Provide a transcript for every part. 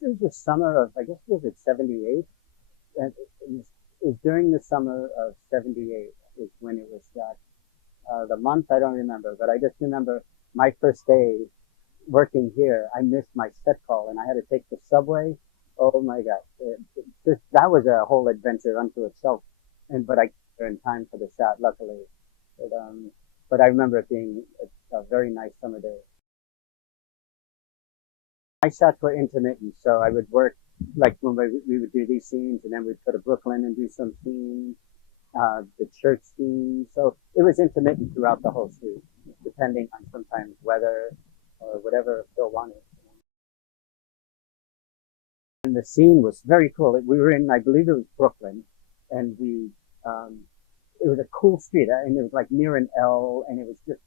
was the summer of, I guess it was at 78. And it was during the summer of 78 is when it was shot. The month I don't remember, but I just remember my first day working here. I missed my set call and I had to take the subway. Oh my God. That was a whole adventure unto itself. But I got there in time for the shot, luckily. But, um, but I remember it being a very nice summer day. My shots were intermittent, so I would work like when we would do these scenes, and then we'd go to Brooklyn and do some scenes, the church scene. So it was intermittent throughout the whole shoot, depending on sometimes weather or whatever Phil wanted. And the scene was very cool. We were in, I believe it was Brooklyn, and um, it was a cool street, and it was like near an L, and it was just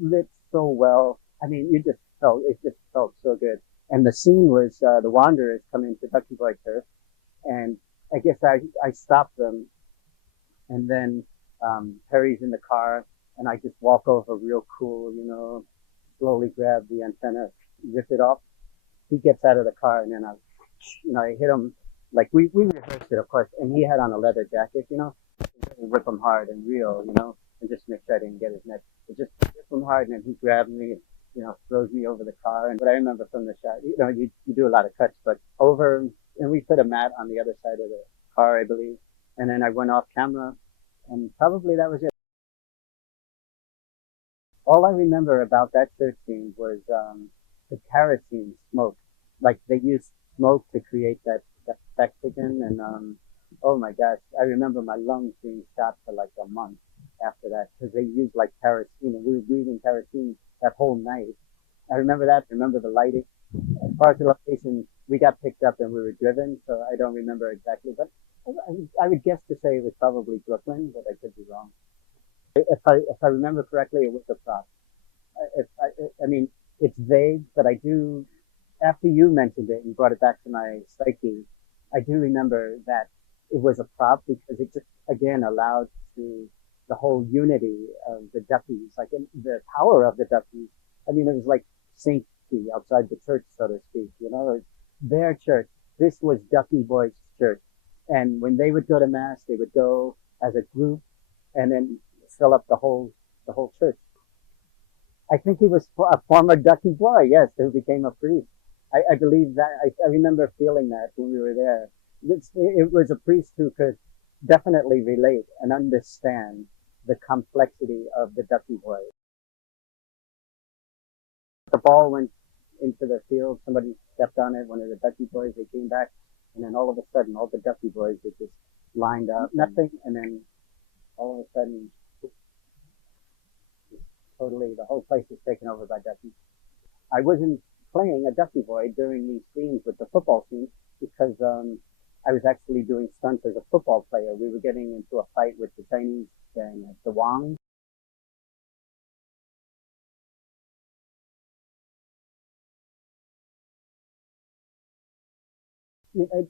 lit so well. I mean, it just felt so good. And the scene was the Wanderers coming to Ducky Boy Church, and I guess I stopped them, and then Perry's in the car, and I just walk over real cool, slowly grab the antenna, rip it off. He gets out of the car, and then I hit him like we rehearsed it, of course, and he had on a leather jacket, rip him hard and real, and just make sure I didn't get his neck. But just rip him hard, and then he grabbed me and throws me over the car. And what I remember from the shot, you do a lot of cuts, but and we put a mat on the other side of the car, I believe. And then I went off camera, and probably that was it. All I remember about that church scene was the kerosene smoke. Like they used smoke to create that effect again. And oh my gosh, I remember my lungs being shot for like a month after that because they used like kerosene, and we were breathing kerosene that whole night. I remember that. I remember the lighting. As far as the location, we got picked up and we were driven, so I don't remember exactly. But I would guess to say it was probably Brooklyn, but I could be wrong. If I remember correctly, it was a prop. I mean, it's vague, but I do. After you mentioned it and brought it back to my psyche, I do remember that it was a prop because it just again allowed to the whole unity of the Duckies, like the power of the Duckies. I mean, it was like sanctity outside the church, so to speak. It was their church. This was Ducky Boys Church, and when they would go to mass, they would go as a group, and then fill up the whole church. I think he was a former Ducky boy, yes, who became a priest. I believe that. I remember feeling that when we were there. It was a priest who could definitely relate and understand the complexity of the Ducky Boys. The ball went into the field. Somebody stepped on it. One of the Ducky Boys. They came back, and then all of a sudden, all the Ducky Boys were just lined up, nothing, and then all of a sudden, totally, the whole place was taken over by Ducky. I wasn't playing a Ducky Boy during these scenes with the football scenes because I was actually doing stunts as a football player. We were getting into a fight with the Chinese gang at the Wang.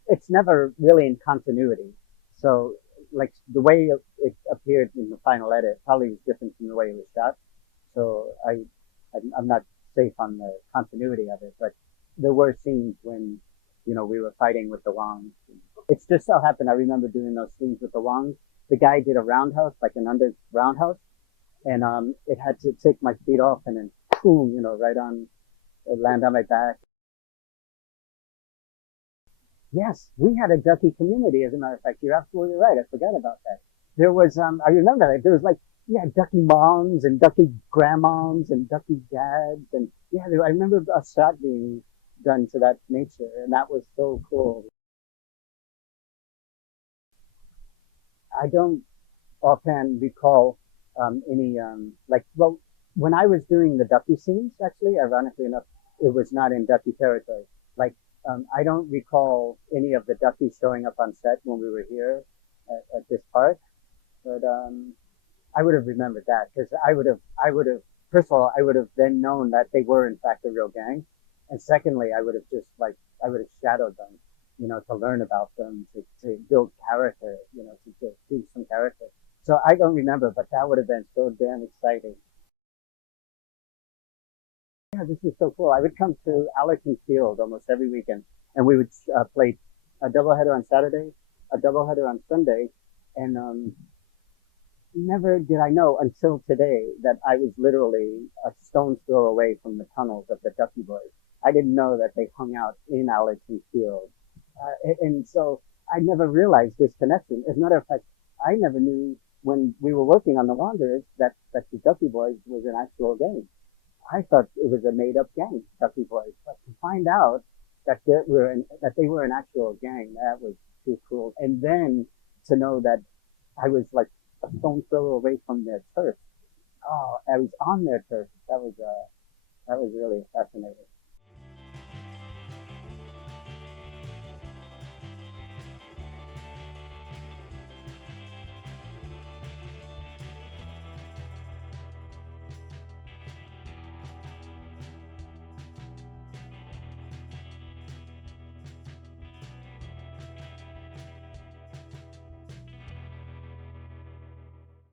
It's never really in continuity. So, like the way it appeared in the final edit probably was different from the way it was shot. So I'm not safe on the continuity of it, but there were scenes when we were fighting with the Wangs. It's just so happened I remember doing those scenes with the Wangs. The guy did a roundhouse, like an under roundhouse, and it had to take my feet off and then boom, right on, land on my back. Yes, we had a Ducky community, as a matter of fact. You're absolutely right. I forgot about that. There was, I remember that. There was like, yeah, Ducky moms and Ducky grandmoms and Ducky dads. And yeah, I remember a shot being done to that nature. And that was so cool. I don't offhand recall any, well, when I was doing the Ducky scenes, actually, ironically enough, it was not in Ducky territory. Like, I don't recall any of the Duckies showing up on set when we were here at this park, but I would have remembered that because first of all, I would have then known that they were in fact a real gang, and secondly, I would have shadowed them, to learn about them, to build character, to do some character. So I don't remember, but that would have been so damn exciting. Yeah, this is so cool. I would come to Allerton Field almost every weekend and we would play a doubleheader on Saturday, a doubleheader on Sunday, and never did I know until today that I was literally a stone's throw away from the tunnels of the Ducky Boys. I didn't know that they hung out in Allerton Field. And so I never realized this connection. As a matter of fact, I never knew when we were working on the Wanderers that the Ducky Boys was an actual gang. I thought it was a made up gang, Ducky Boys. But to find out that they were an actual gang, that was too cool. And then to know that I was like a stone throw away from their turf. Oh, I was on their turf. That was really fascinating.